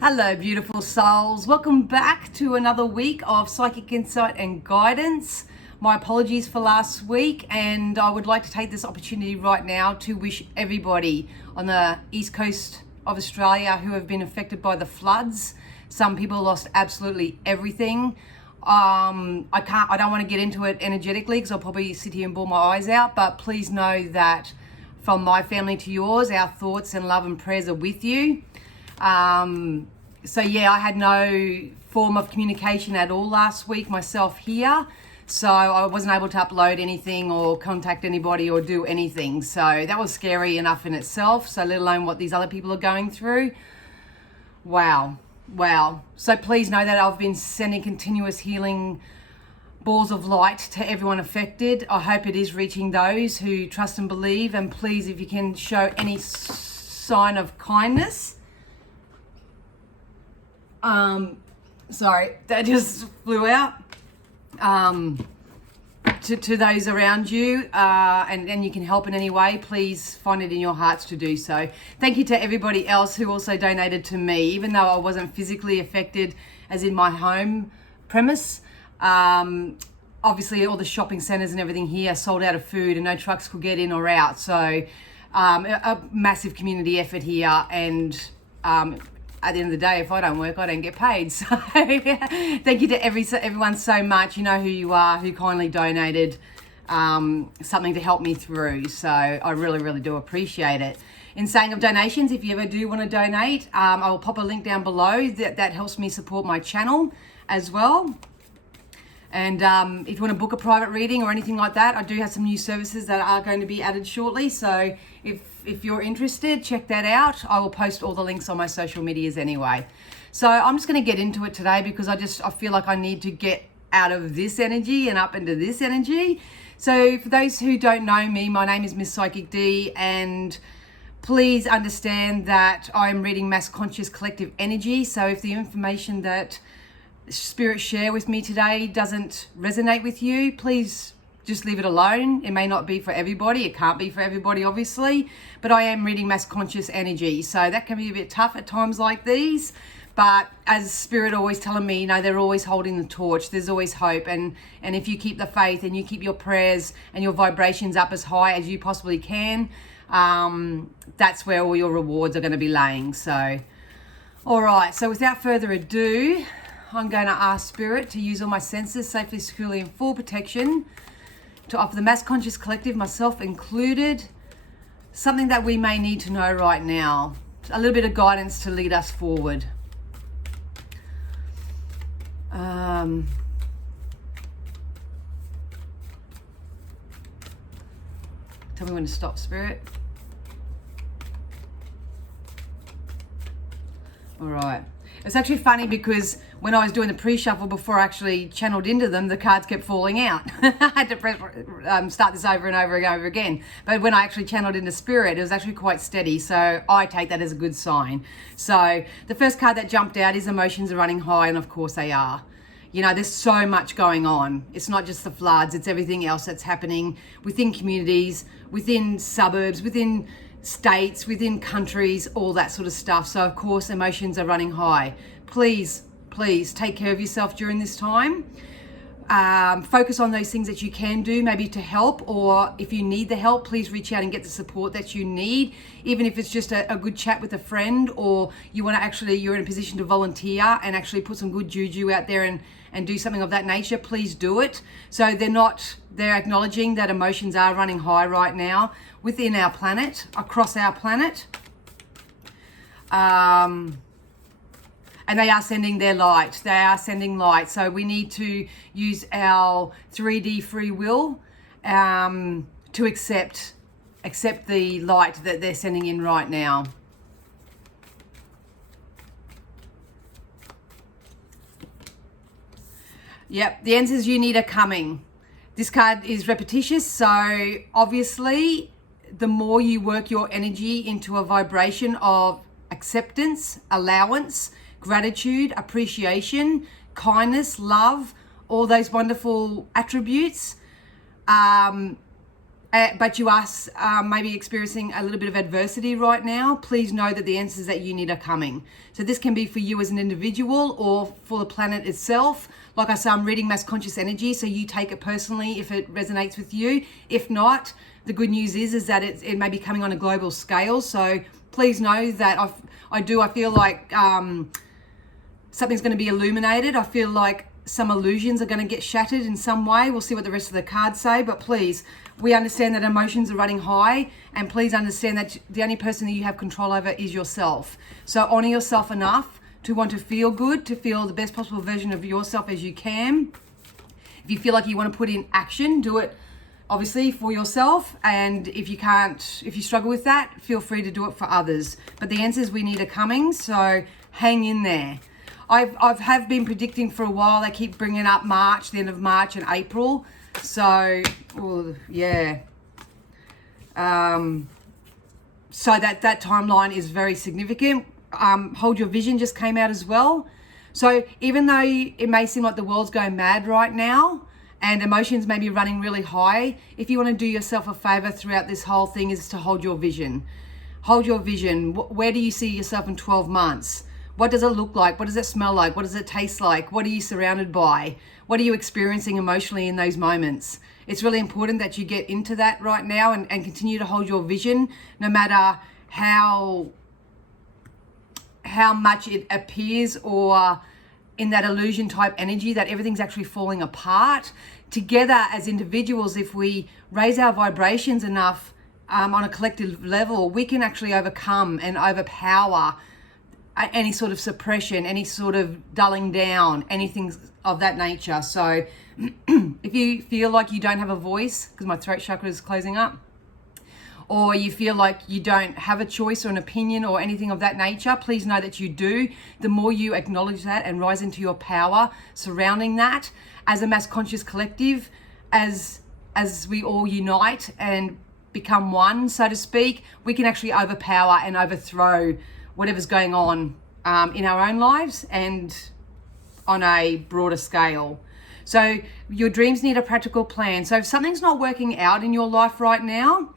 Hello, beautiful souls. Welcome back to another week of Psychic Insight and Guidance. My apologies for last week, and I would like to take this opportunity right now to wish everybody on the east coast of Australia who have been affected by the floods. Some people lost absolutely everything. I don't want to get into it energetically because I'll probably sit here and bawl my eyes out, but please know that from my family to yours, our thoughts and love and prayers are with you. So yeah, I had no form of communication at all last week myself here. So I wasn't able to upload anything or contact anybody or do anything. So that was scary enough in itself. So let alone what these other people are going through. Wow. So please know that I've been sending continuous healing balls of light to everyone affected. I hope it is reaching those who trust and believe. And please, if you can show any sign of kindness. Sorry, that just flew out. To those around you, and you can help in any way, please find it in your hearts to do so. Thank you to everybody else who also donated to me, even though I wasn't physically affected as in my home premise. Obviously all the shopping centres and everything here sold out of food and no trucks could get in or out. So a massive community effort here, and at the end of the day, if I don't work, I don't get paid. So thank you to everyone so much. You know who you are, who kindly donated something to help me through. So I really do appreciate it. In saying of donations, if you ever do want to donate, I will pop a link down below. That helps me support my channel as well. And if you want to book a private reading or anything like that, I do have some new services that are going to be added shortly. So if you're interested, check that out. I will post all the links on my social medias anyway. So I'm just going to get into it today because I feel like I need to get out of this energy and up into this energy. So for those who don't know me, my name is Miss Psychic D, and please understand that I'm reading mass conscious collective energy. So if the information that Spirit share with me today doesn't resonate with you, please just leave it alone. It may not be for everybody. It can't be for everybody, obviously, but I am reading mass conscious energy. So that can be a bit tough at times like these. But as Spirit always telling me, they're always holding the torch. There's always hope. And if you keep the faith and you keep your prayers and your vibrations up as high as you possibly can, that's where all your rewards are going to be laying. So, all right. So without further ado, I'm going to ask Spirit to use all my senses safely, securely, and full protection to offer the mass conscious collective, myself included, something that we may need to know right now. A little bit of guidance to lead us forward. Tell me when to stop, Spirit. All right. It's actually funny because when I was doing the pre-shuffle before I actually channeled into them, the cards kept falling out. I had to start this over and over and over again. But when I actually channeled into Spirit, it was actually quite steady. So I take that as a good sign. So the first card that jumped out is emotions are running high, and of course they are. You know, there's so much going on. It's not just the floods, it's everything else that's happening within communities, within suburbs, within states, within countries, all that sort of stuff. So of course emotions are running high. Please take care of yourself during this time. Focus on those things that you can do, maybe to help, or if you need the help, please reach out and get the support that you need. Even if it's just a good chat with a friend, or you're in a position to volunteer and actually put some good juju out there and do something of that nature, please do it. So they're acknowledging that emotions are running high right now within our planet, across our planet. And they are sending their light. They are sending light. So we need to use our 3D free will to accept the light that they're sending in right now. Yep, the answers you need are coming. This card is repetitious, so obviously the more you work your energy into a vibration of acceptance, allowance, gratitude, appreciation, kindness, love, all those wonderful attributes, but you are maybe experiencing a little bit of adversity right now, please know that the answers that you need are coming. So this can be for you as an individual or for the planet itself. Like I say, I'm reading Mass Conscious Energy, so you take it personally if it resonates with you. If not, the good news is that it may be coming on a global scale. So please know that I feel like something's going to be illuminated. I feel like some illusions are going to get shattered in some way. We'll see what the rest of the cards say, but please, we understand that emotions are running high, and please understand that the only person that you have control over is yourself. So honor yourself enough to want to feel good, to feel the best possible version of yourself as you can. If you feel like you want to put in action, do it obviously for yourself, and if you struggle with that, feel free to do it for others. But the answers we need are coming, so hang in there. I've been predicting for a while. They keep bringing up March, the end of March and April. So, yeah. So that timeline is very significant. Hold Your Vision just came out as well. So even though it may seem like the world's going mad right now and emotions may be running really high, if you want to do yourself a favor throughout this whole thing is to hold your vision. Hold your vision. Where do you see yourself in 12 months? What does it look like? What does it smell like? What does it taste like? What are you surrounded by? What are you experiencing emotionally in those moments? It's really important that you get into that right now and continue to hold your vision, no matter how much it appears or in that illusion type energy that everything's actually falling apart. Together as individuals, if we raise our vibrations enough on a collective level, we can actually overcome and overpower any sort of suppression, any sort of dulling down, anything of that nature. So if you feel like you don't have a voice, because my throat chakra is closing up, or you feel like you don't have a choice or an opinion or anything of that nature, please know that you do. The more you acknowledge that and rise into your power surrounding that, as a mass conscious collective, as we all unite and become one, so to speak, we can actually overpower and overthrow whatever's going on in our own lives and on a broader scale. So your dreams need a practical plan. So if something's not working out in your life right now,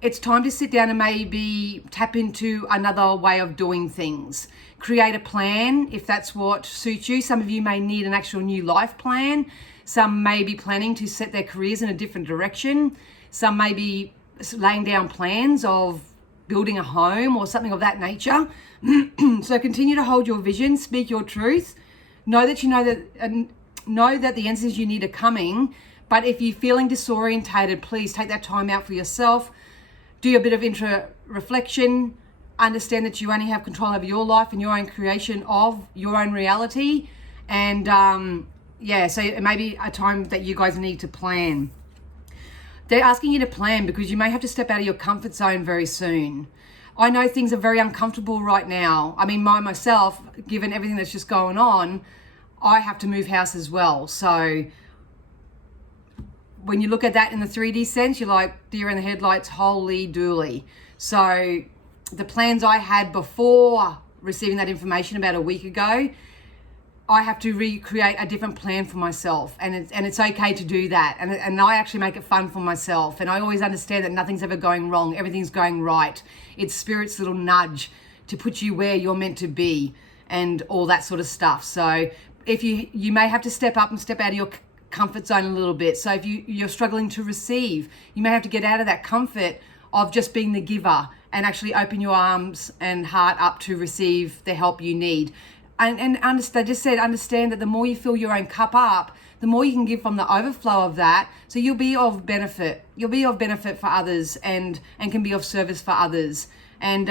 it's time to sit down and maybe tap into another way of doing things. Create a plan if that's what suits you. Some of you may need an actual new life plan. Some may be planning to set their careers in a different direction. Some may be laying down plans of building a home or something of that nature. So continue to hold your vision, speak your truth. Know that the answers you need are coming. But if you're feeling disorientated, please take that time out for yourself. Do a bit of reflection. Understand that you only have control over your life and your own creation of your own reality. And so it may be a time that you guys need to plan. They're asking you to plan because you may have to step out of your comfort zone very soon. I know things are very uncomfortable right now. I mean, myself, given everything that's just going on, I have to move house as well. So when you look at that in the 3D sense, you're like deer in the headlights, holy dooly. So the plans I had before receiving that information about a week ago, I have to recreate a different plan for myself, and it's okay to do that. And I actually make it fun for myself. And I always understand that nothing's ever going wrong. Everything's going right. It's Spirit's little nudge to put you where you're meant to be and all that sort of stuff. So if you may have to step up and step out of your comfort zone a little bit. So if you're struggling to receive, you may have to get out of that comfort of just being the giver and actually open your arms and heart up to receive the help you need. And understand that the more you fill your own cup up, the more you can give from the overflow of that. So you'll be of benefit. You'll be of benefit for others and can be of service for others. And,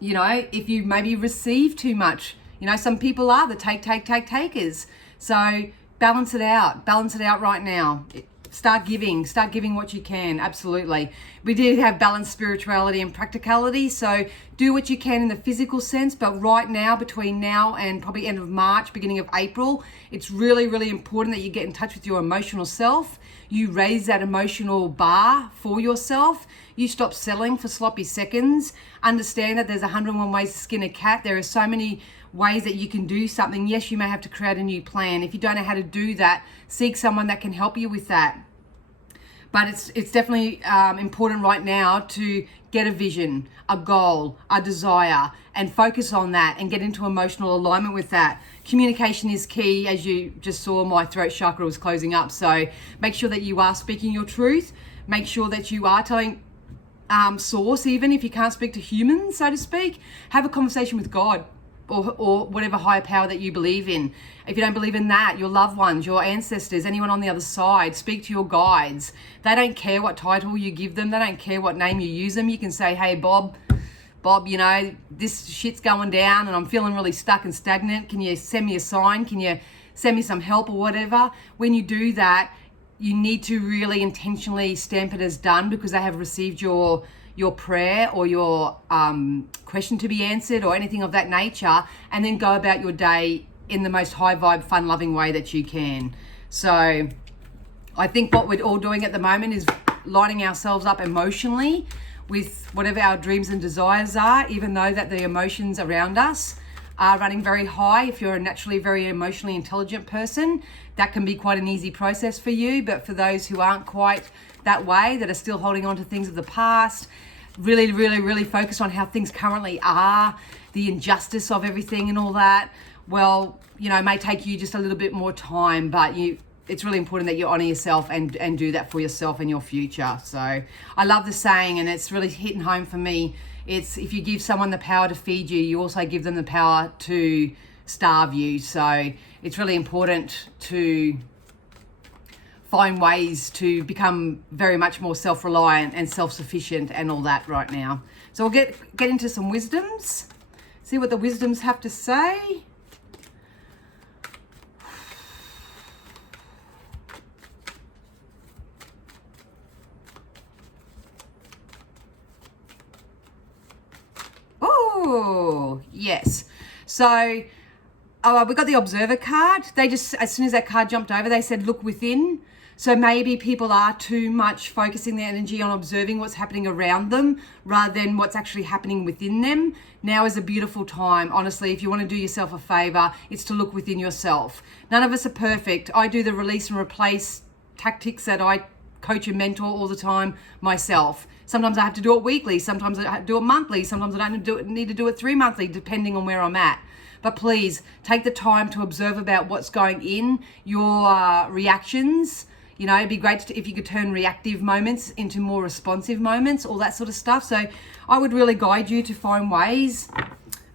if you maybe receive too much, some people are the takers. So balance it out right now. Start giving what you can. Absolutely. We do have balanced spirituality and practicality. So do what you can in the physical sense. But right now, between now and probably end of March, beginning of April, it's really, really important that you get in touch with your emotional self. You raise that emotional bar for yourself. You stop settling for sloppy seconds. Understand that there's 101 ways to skin a cat. There are so many ways that you can do something. Yes, you may have to create a new plan. If you don't know how to do that, seek someone that can help you with that. But it's definitely important right now to get a vision, a goal, a desire, and focus on that and get into emotional alignment with that. Communication is key. As you just saw, my throat chakra was closing up. So make sure that you are speaking your truth. Make sure that you are telling source, even if you can't speak to humans, so to speak. Have a conversation with God or whatever higher power that you believe in. If you don't believe in that, your loved ones, your ancestors, anyone on the other side, speak to your guides. They don't care what title you give them. They don't care what name you use them. You can say, hey, Bob, you know, this shit's going down and I'm feeling really stuck and stagnant. Can you send me a sign? Can you send me some help or whatever? When you do that, you need to really intentionally stamp it as done, because they have received your prayer or your question to be answered or anything of that nature, and then go about your day in the most high vibe, fun loving way that you can. So I think what we're all doing at the moment is lining ourselves up emotionally with whatever our dreams and desires are, even though that the emotions around us are running very high. If you're a naturally very emotionally intelligent person, that can be quite an easy process for you. But for those who aren't quite that way, that are still holding on to things of the past, really focus on how things currently are, the injustice of everything and all that, well, you know, it may take you just a little bit more time, but it's really important that you honor yourself and do that for yourself and your future. So I love the saying, and it's really hitting home for me. It's, if you give someone the power to feed you, you also give them the power to starve you. So it's really important to find ways to become very much more self-reliant and self-sufficient and all that right now. So we'll get into some wisdoms, see what the wisdoms have to say. Oh, yes. So we got the observer card. They just, as soon as that card jumped over, they said, look within. So maybe people are too much focusing their energy on observing what's happening around them rather than what's actually happening within them. Now is a beautiful time. Honestly, if you want to do yourself a favor, it's to look within yourself. None of us are perfect. I do the release and replace tactics that I coach and mentor all the time myself. Sometimes I have to do it weekly. Sometimes I have to do it monthly. Sometimes I don't need to do it 3 monthly, depending on where I'm at. But please take the time to observe about what's going in, your reactions. You know, it'd be great if you could turn reactive moments into more responsive moments, all that sort of stuff. So I would really guide you to find ways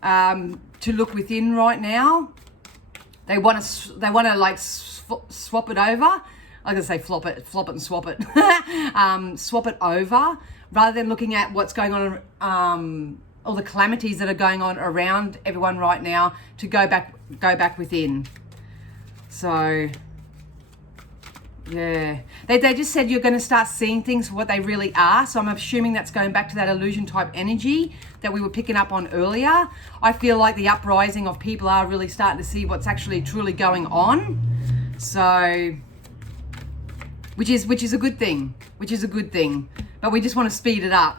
to look within right now. They want to like swap it over. I'm gonna say flop it and swap it. Swap it over rather than looking at what's going on, all the calamities that are going on around everyone right now, to go back within. So yeah, they just said you're going to start seeing things for what they really are. So I'm assuming that's going back to that illusion type energy that we were picking up on earlier. I feel like the uprising of people are really starting to see what's actually truly going on. So which is a good thing. But we just want to speed it up.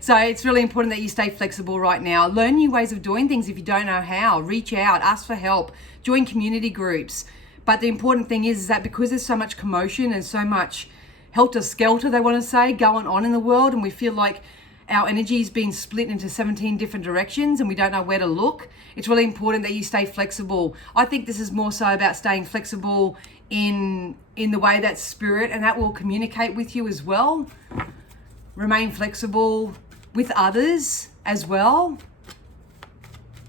So it's really important that you stay flexible right now. Learn new ways of doing things if you don't know how. Reach out, ask for help, join community groups. But the important thing is that because there's so much commotion and so much helter-skelter, they want to say, going on in the world, and we feel like our energy is being split into 17 different directions and we don't know where to look, it's really important that you stay flexible. I think this is more so about staying flexible in the way that spirit and that will communicate with you as well. Remain flexible with others as well.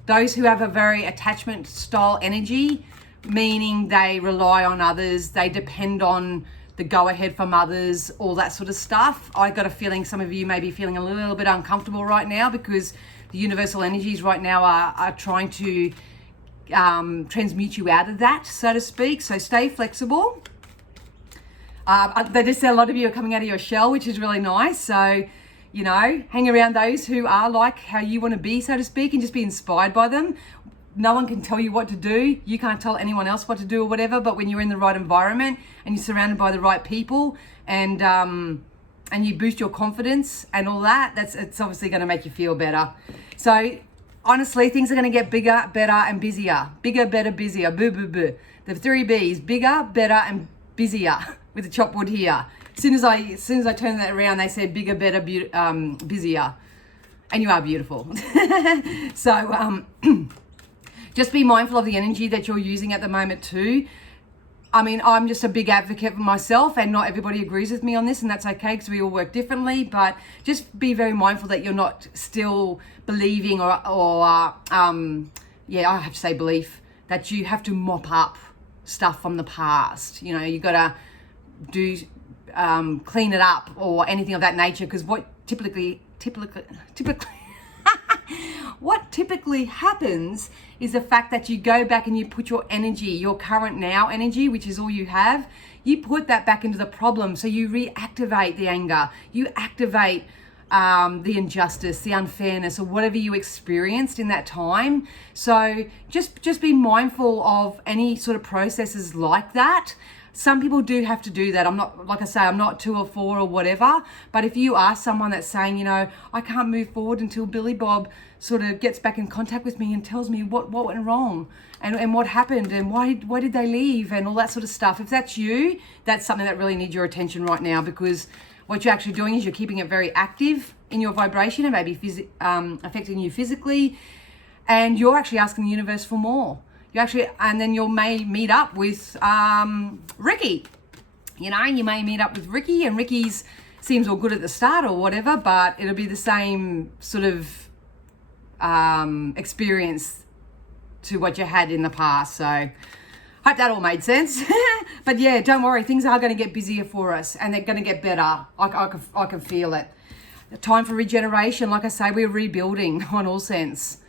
Those who have a very attachment style energy, meaning they rely on others, they depend on the go-ahead from others, all that sort of stuff. I got a feeling some of you may be feeling a little bit uncomfortable right now because the universal energies right now are trying to transmute you out of that, so to speak. So stay flexible. They just said a lot of you are coming out of your shell, which is really nice. So, you know, hang around those who are like how you want to be, so to speak, and just be inspired by them. No one can tell you what to do. You can't tell anyone else what to do or whatever, but when you're in the right environment and you're surrounded by the right people and you boost your confidence and all that, it's obviously going to make you feel better. So honestly, things are going to get bigger, better, and busier. Bigger, better, busier. Boo, boo, boo. The 3 Bs, bigger, better, and busier with the chop wood here. As soon as I turned that around, they said bigger, better, busier. And you are beautiful. So just be mindful of the energy that you're using at the moment too. I mean, I'm just a big advocate for myself, and not everybody agrees with me on this, and that's okay because we all work differently. But just be very mindful that you're not still believing or I have to say belief, that you have to mop up stuff from the past. You know, you got to do clean it up or anything of that nature, because what typically what typically happens is the fact that you go back and you put your energy, your current now energy, which is all you have, you put that back into the problem. So you reactivate the anger, you activate the injustice, the unfairness, or whatever you experienced in that time. So just be mindful of any sort of processes like that. Some people do have to do that. I'm not, like I say, I'm not 2 or 4 or whatever. But if you are someone that's saying, you know, I can't move forward until Billy Bob sort of gets back in contact with me and tells me what went wrong and what happened and why did they leave and all that sort of stuff. If that's you, that's something that really needs your attention right now, because what you're actually doing is you're keeping it very active in your vibration and maybe affecting you physically. And you're actually asking the universe for more. And then you may meet up with Ricky. You know, you may meet up with Ricky, and Ricky's seems all good at the start or whatever, but it'll be the same sort of experience to what you had in the past. So hope that all made sense. But yeah, don't worry, things are going to get busier for us, and they're going to get better. I can feel it. Time for regeneration. Like I say, we're rebuilding on all sense,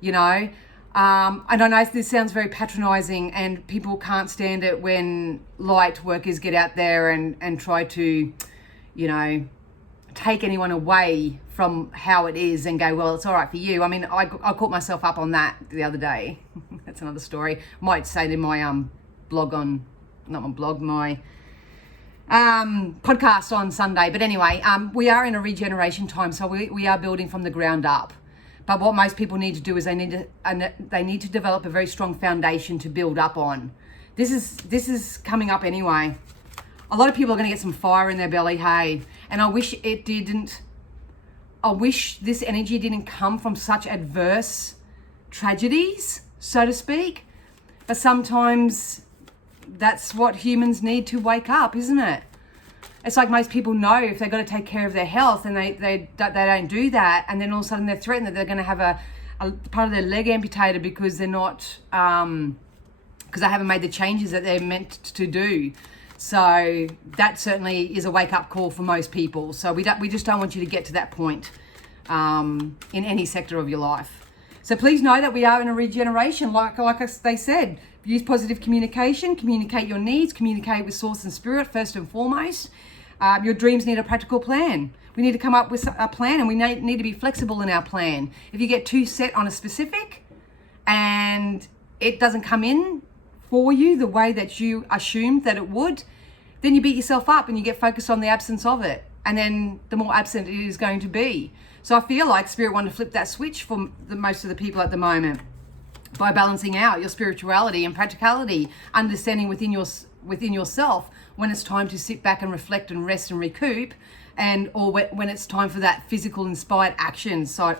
you know. And I know this sounds very patronizing, and people can't stand it when light workers get out there and try to, you know, take anyone away from how it is and go, well, it's all right for you. I mean, I caught myself up on that the other day. That's another story. Might say it in my my podcast on Sunday. But anyway, we are in a regeneration time, so we are building from the ground up. But what most people need to do is they need to develop a very strong foundation to build up on. This is coming up anyway. A lot of people are going to get some fire in their belly, hey. And I wish it didn't. I wish this energy didn't come from such adverse tragedies, so to speak. But sometimes that's what humans need to wake up, isn't it? It's like most people know if they've got to take care of their health and they don't do that, and then all of a sudden they're threatened that they're going to have a part of their leg amputated because they're not because they haven't made the changes that they're meant to do. So that certainly is a wake-up call for most people. So we just don't want you to get to that point in any sector of your life. So please know that we are in a regeneration. Like they said, use positive communication, communicate your needs, communicate with source and spirit first and foremost. Your dreams need a practical plan. We need to come up with a plan, and we need to be flexible in our plan. If you get too set on a specific and it doesn't come in for you the way that you assumed that it would, then you beat yourself up and you get focused on the absence of it. And then the more absent it is going to be. So I feel like Spirit wanted to flip that switch for most of the people at the moment by balancing out your spirituality and practicality, understanding within yourself when it's time to sit back and reflect and rest and recoup, or when it's time for that physical inspired action so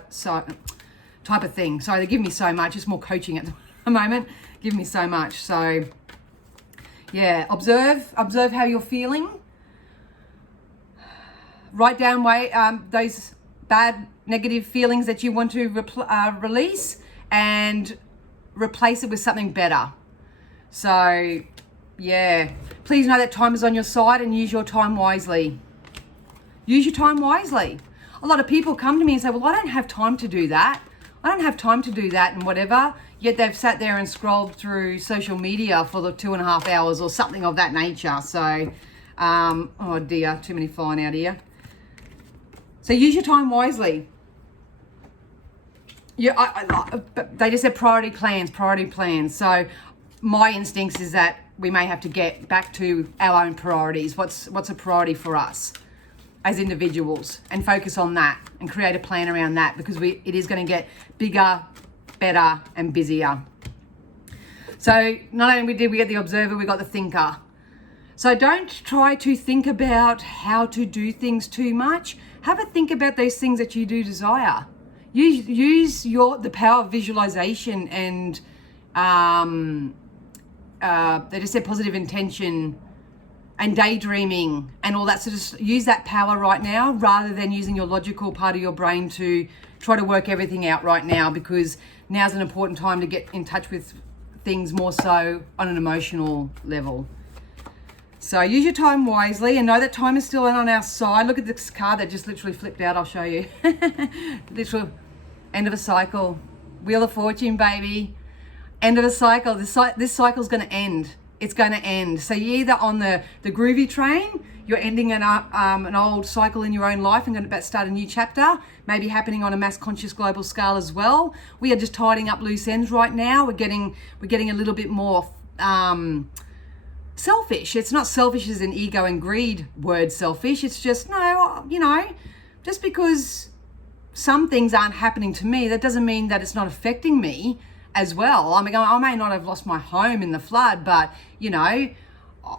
type of thing. So they give me so much. It's more coaching at the moment. Give me so much. So yeah, observe how you're feeling. Write down those bad negative feelings that you want to release, and replace it with something better. So yeah, please know that time is on your side, and use your time wisely. Use your time wisely. A lot of people come to me and say, well, I don't have time to do that. I don't have time to do that and whatever. Yet they've sat there and scrolled through social media for the 2.5 hours or something of that nature. So, oh dear, too many flying out here. So use your time wisely. Yeah, they just said priority plans. So my instincts is that we may have to get back to our own priorities. What's a priority for us as individuals, and focus on that and create a plan around that, because it is going to get bigger, better, and busier. So not only did we get the observer, we got the thinker. So don't try to think about how to do things too much. Have a think about those things that you do desire. Use the power of visualization and they just said positive intention and daydreaming and all that sort of, use that power right now rather than using your logical part of your brain to try to work everything out right now, because now's an important time to get in touch with things more so on an emotional level. So use your time wisely and know that time is still on our side. Look at this card that just literally flipped out. I'll show you. Literal end of a cycle. Wheel of Fortune, baby. End of a cycle. This cycle's going to end. It's going to end. So you're either on the groovy train, you're ending an old cycle in your own life and going to start a new chapter, maybe happening on a mass conscious global scale as well. We are just tidying up loose ends right now. We're getting a little bit more selfish. It's not selfish as an ego and greed word selfish. It's just, no, just because some things aren't happening to me, that doesn't mean that it's not affecting me as well. I mean, I may not have lost my home in the flood, but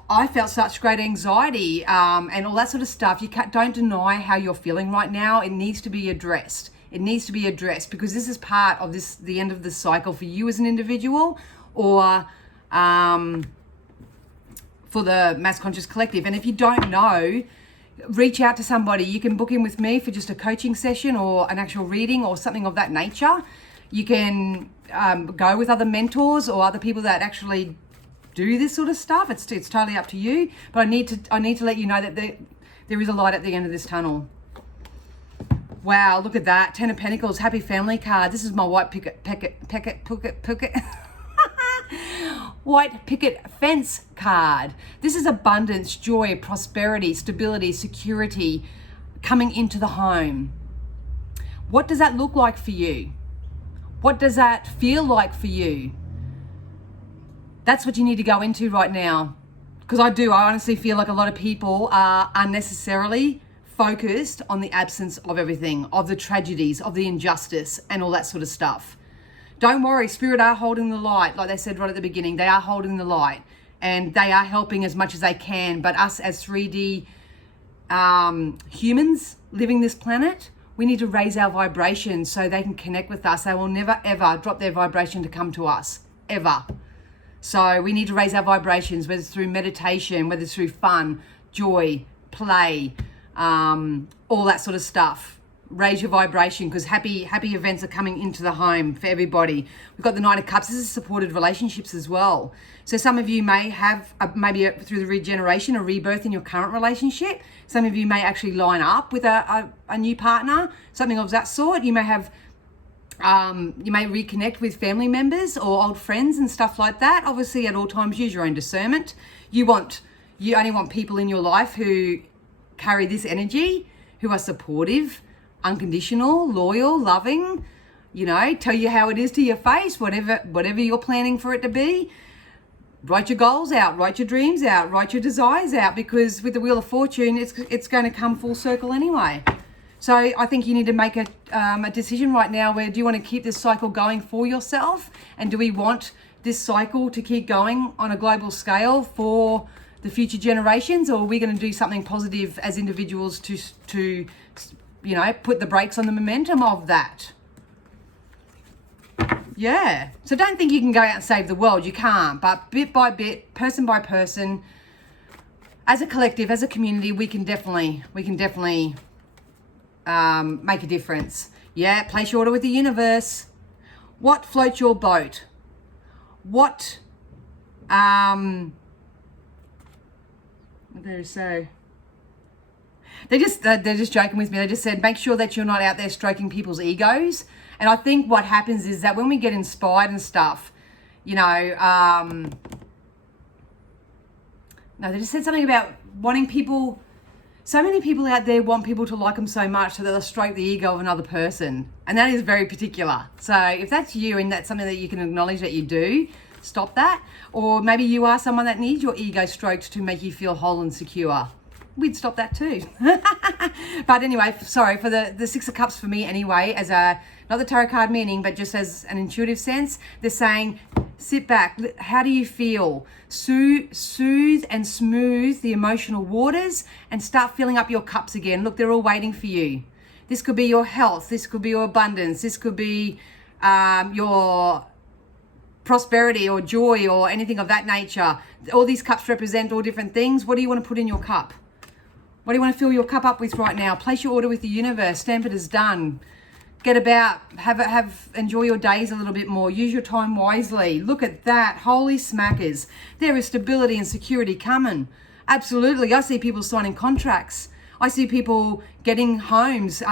I felt such great anxiety and all that sort of stuff. Don't deny how you're feeling right now. It needs to be addressed. It needs to be addressed because this is part of the end of the cycle for you as an individual, or for the Mass Conscious Collective. And if you don't know, reach out to somebody. You can book in with me for just a coaching session or an actual reading or something of that nature. You can go with other mentors or other people that actually do this sort of stuff. It's totally up to you. But I need to let you know that there is a light at the end of this tunnel. Wow, look at that. 10 of Pentacles, Happy Family card. This is my white picket white picket fence card. This is abundance, joy, prosperity, stability, security coming into the home. What does that look like for you? What does that feel like for you? That's what you need to go into right now. Because I honestly feel like a lot of people are unnecessarily focused on the absence of everything, of the tragedies, of the injustice and all that sort of stuff. Don't worry, Spirit are holding the light. Like they said right at the beginning, they are holding the light and they are helping as much as they can. But us as 3D humans living this planet, we need to raise our vibration so they can connect with us. They will never, ever drop their vibration to come to us, ever. So we need to raise our vibrations, whether it's through meditation, whether it's through fun, joy, play, all that sort of stuff. Raise your vibration because happy events are coming into the home for everybody. We've got the Knight of Cups. This is supported relationships as well. So some of you may have maybe through the regeneration, a rebirth in your current relationship. Some of you may actually line up with a new partner, something of that sort. You may have, you may reconnect with family members or old friends and stuff like that. Obviously, at all times, use your own discernment. You only want people in your life who carry this energy, who are supportive, unconditional, loyal, loving, tell you how it is to your face, whatever you're planning for it to be. Write your goals out, write your dreams out, write your desires out, because with the Wheel of Fortune, it's going to come full circle anyway. So I think you need to make a decision right now where do you want to keep this cycle going for yourself? And do we want this cycle to keep going on a global scale for the future generations, or are we going to do something positive as individuals to put the brakes on the momentum of that? Yeah. So don't think you can go out and save the world. You can't. But bit by bit, person by person, as a collective, as a community, we can definitely make a difference. Yeah. Place your order with the universe. What floats your boat? What did say? They're just joking with me. They just said, make sure that you're not out there stroking people's egos. And I think what happens is that when we get inspired and stuff, no, they just said something about wanting people. So many people out there want people to like them so much so that they'll stroke the ego of another person. And that is very particular. So if that's you and that's something that you can acknowledge that you do, stop that. Or maybe you are someone that needs your ego stroked to make you feel whole and secure. We'd stop that too. But anyway, sorry, for the Six of Cups for me anyway, as not the tarot card meaning, but just as an intuitive sense, they're saying Sit back. How do you feel? Soothe and smooth the emotional waters and start filling up your cups again. Look, they're all waiting for you. This could be your health. This could be your abundance. This could be your prosperity or joy or anything of that nature. All these cups represent all different things. What do you want to put in your cup? What do you want to fill your cup up with right now? Place your order with the universe. Stamp it as done. Get about, enjoy your days a little bit more. Use your time wisely. Look at that. Holy smackers. There is stability and security coming. Absolutely. I see people signing contracts. I see people getting homes,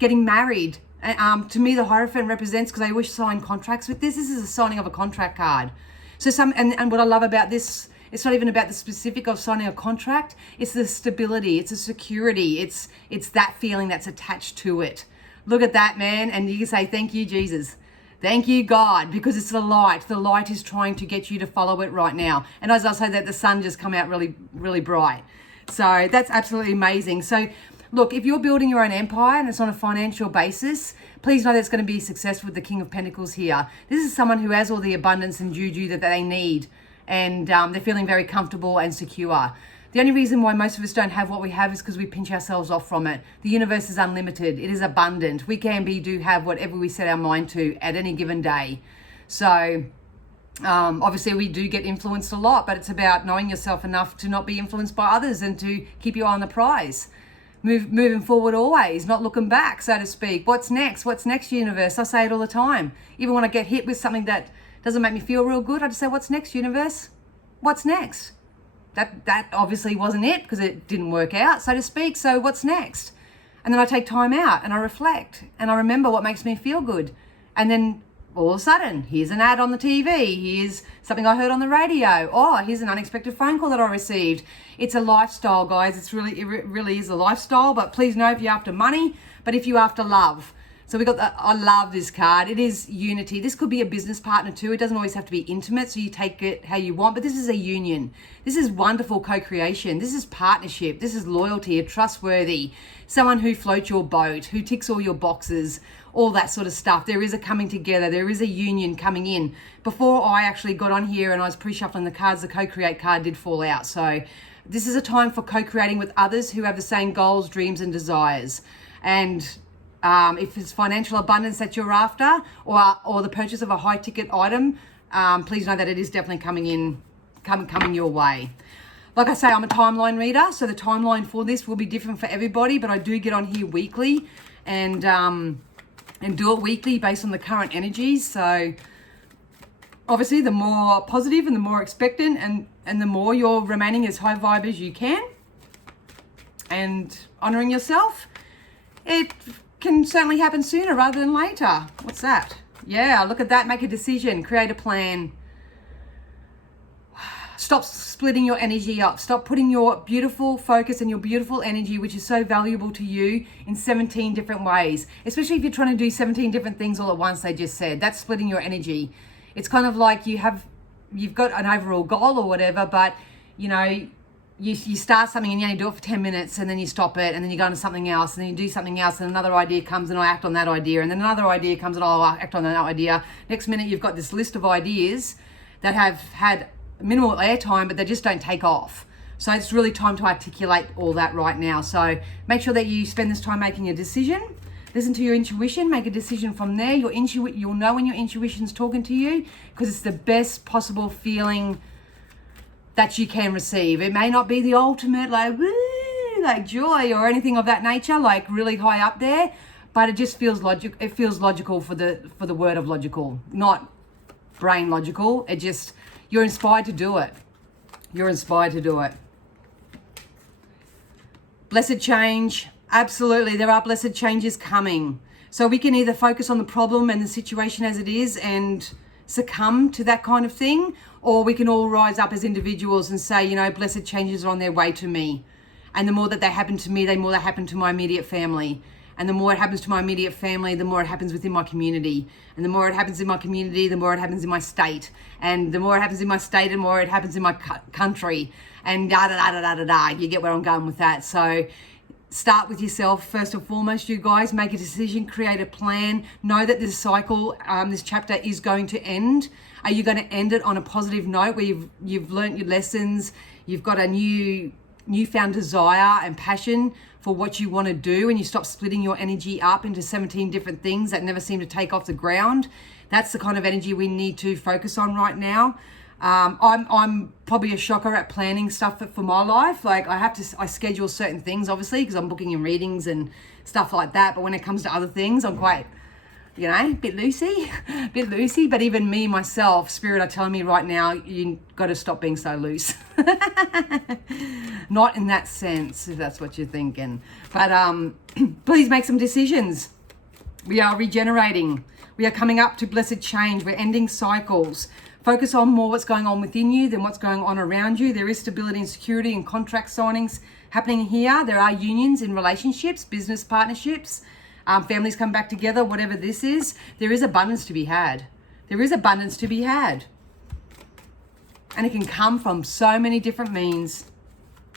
getting married. To me, the Hierophant represents, because I wish sign contracts with this. This is a signing of a contract card. So and what I love about this, it's not even about the specific of signing a contract. It's the stability. It's the security. It's that feeling that's attached to it. Look at that, man. And you can say, thank you, Jesus. Thank you, God, because it's the light. The light is trying to get you to follow it right now. And as I say that, the sun just come out really, really bright. So that's absolutely amazing. So look, if you're building your own empire and it's on a financial basis, please know that's going to be successful with the King of Pentacles here. This is someone who has all the abundance and juju that they need. And they're feeling very comfortable and secure. The only reason why most of us don't have what we have is because we pinch ourselves off from it. The universe is unlimited. It is abundant. We do have whatever we set our mind to at any given day. So obviously we do get influenced a lot, but it's about knowing yourself enough to not be influenced by others and to keep your eye on the prize. Moving forward always, not looking back, so to speak. What's next? What's next, universe? I say it all the time. Even when I get hit with something that doesn't make me feel real good, I just say, what's next, universe? What's next? That obviously wasn't it because it didn't work out, so to speak. So what's next? And then I take time out and I reflect and I remember what makes me feel good. And then all of a sudden, here's an ad on the TV. Here's something I heard on the radio. Oh, here's an unexpected phone call that I received. It's a lifestyle, guys. It really is a lifestyle. But please know if you're after money, but if you're after love. So we got I love this card. It is unity. This could be a business partner too. It doesn't always have to be intimate, so you take it how you want, but this is a union. This is wonderful co-creation. This is partnership. This is loyalty, a trustworthy, someone who floats your boat, who ticks all your boxes, all that sort of stuff. There is a coming together. There is a union coming in. Before I actually got on here and I was pre-shuffling the cards, the co-create card did fall out. So this is a time for co-creating with others who have the same goals, dreams, and desires. And if it's financial abundance that you're after, or the purchase of a high ticket item, please know that it is definitely coming your way. Like I say, I'm a timeline reader, so the timeline for this will be different for everybody, but I do get on here weekly and do it weekly based on the current energies. So obviously the more positive and the more expectant and the more you're remaining as high vibe as you can and honoring yourself, it can certainly happen sooner rather than later. What's that? Yeah, look at that. Make a decision. Create a plan. Stop splitting your energy up. Stop putting your beautiful focus and your beautiful energy, which is so valuable to you, in 17 different ways. Especially if you're trying to do 17 different things all at once, they just said. That's splitting your energy. It's kind of like you've got an overall goal or whatever, but you know, you start something and you only do it for 10 minutes and then you stop it and then you go into something else and then you do something else and another idea comes and I act on that idea and then another idea comes and I'll act on that idea. Next minute you've got this list of ideas that have had minimal airtime but they just don't take off. So it's really time to articulate all that right now. So make sure that you spend this time making a decision. Listen to your intuition, make a decision from there. You'll know when your intuition's talking to you because it's the best possible feeling that you can receive. It may not be the ultimate like woo, like joy or anything of that nature, like really high up there, but it just feels logical. It feels logical for the word of logical, not brain logical. It just, you're inspired to do it. You're inspired to do it. Blessed change. Absolutely, there are blessed changes coming. So we can either focus on the problem and the situation as it is and succumb to that kind of thing, or we can all rise up as individuals and say, you know, blessed changes are on their way to me. And the more that they happen to me, the more they happen to my immediate family. And the more it happens to my immediate family, the more it happens within my community. And the more it happens in my community, the more it happens in my state. And the more it happens in my state, the more it happens in my country. And da-da-da-da-da-da-da. You get where I'm going with that. So start with yourself first and foremost, you guys. Make a decision, create a plan. Know that this cycle, this chapter is going to end. Are you going to end it on a positive note where you've learnt your lessons, you've got a newfound desire and passion for what you want to do, and you stop splitting your energy up into 17 different things that never seem to take off the ground? That's the kind of energy we need to focus on right now. I'm probably a shocker at planning stuff for my life. Like I schedule certain things, obviously, because I'm booking in readings and stuff like that. But when it comes to other things, I'm quite, a bit loosey. But even me, myself, Spirit are telling me right now, you got to stop being so loose. Not in that sense, if that's what you're thinking. But please make some decisions. We are regenerating. We are coming up to blessed change. We're ending cycles. Focus on more what's going on within you than what's going on around you. There is stability and security and contract signings happening here. There are unions in relationships, business partnerships, families come back together, whatever this is. There is abundance to be had. There is abundance to be had. And it can come from so many different means.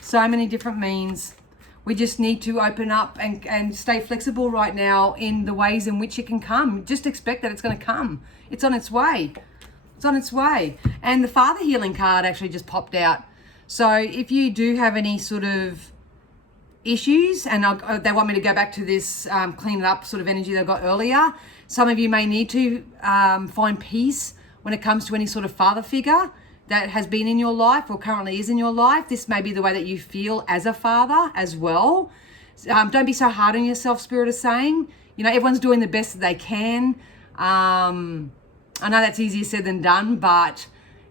So many different means. We just need to open up and stay flexible right now in the ways in which it can come. Just expect that it's going to come. It's on its way. It's on its way. And the Father Healing card actually just popped out. So if you do have any sort of issues, and they want me to go back to this clean it up sort of energy that I got earlier, some of you may need to find peace when it comes to any sort of father figure that has been in your life or currently is in your life. This may be the way that you feel as a father as well. Don't be so hard on yourself, Spirit is saying. Everyone's doing the best that they can. I know that's easier said than done, but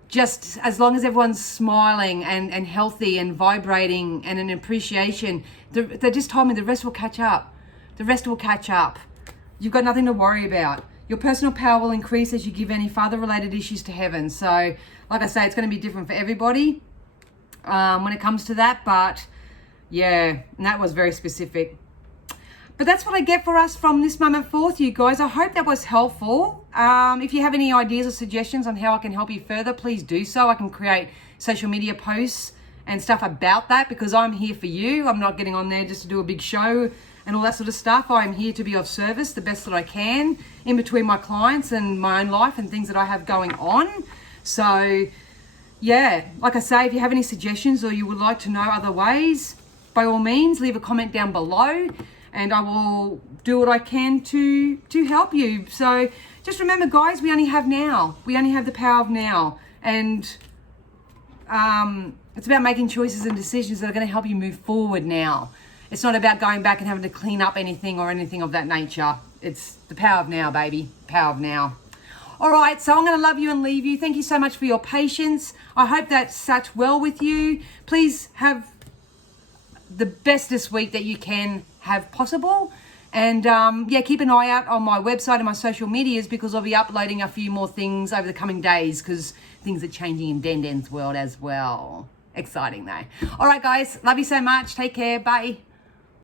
just as long as everyone's smiling and healthy and vibrating and an appreciation, they just told me the rest will catch up. The rest will catch up. You've got nothing to worry about. Your personal power will increase as you give any father-related issues to heaven. So, like I say, it's going to be different for everybody when it comes to that. But, yeah, and that was very specific. But that's what I get for us from this moment forth, you guys. I hope that was helpful. If you have any ideas or suggestions on how I can help you further, please do so. I can create social media posts and stuff about that because I'm here for you. I'm not getting on there just to do a big show and all that sort of stuff. I'm here to be of service the best that I can in between my clients and my own life and things that I have going on. So, yeah, like I say, if you have any suggestions or you would like to know other ways, by all means, leave a comment down below and I will do what I can to help you. So just remember, guys, we only have now. We only have the power of now. And it's about making choices and decisions that are going to help you move forward now. It's not about going back and having to clean up anything or anything of that nature. It's the power of now, baby. Power of now. All right, so I'm going to love you and leave you. Thank you so much for your patience. I hope that sat well with you. Please have the bestest week that you can have possible. And yeah, keep an eye out on my website and my social medias because I'll be uploading a few more things over the coming days because things are changing in Den Den's world as well. Exciting though. All right, guys. Love you so much. Take care. Bye.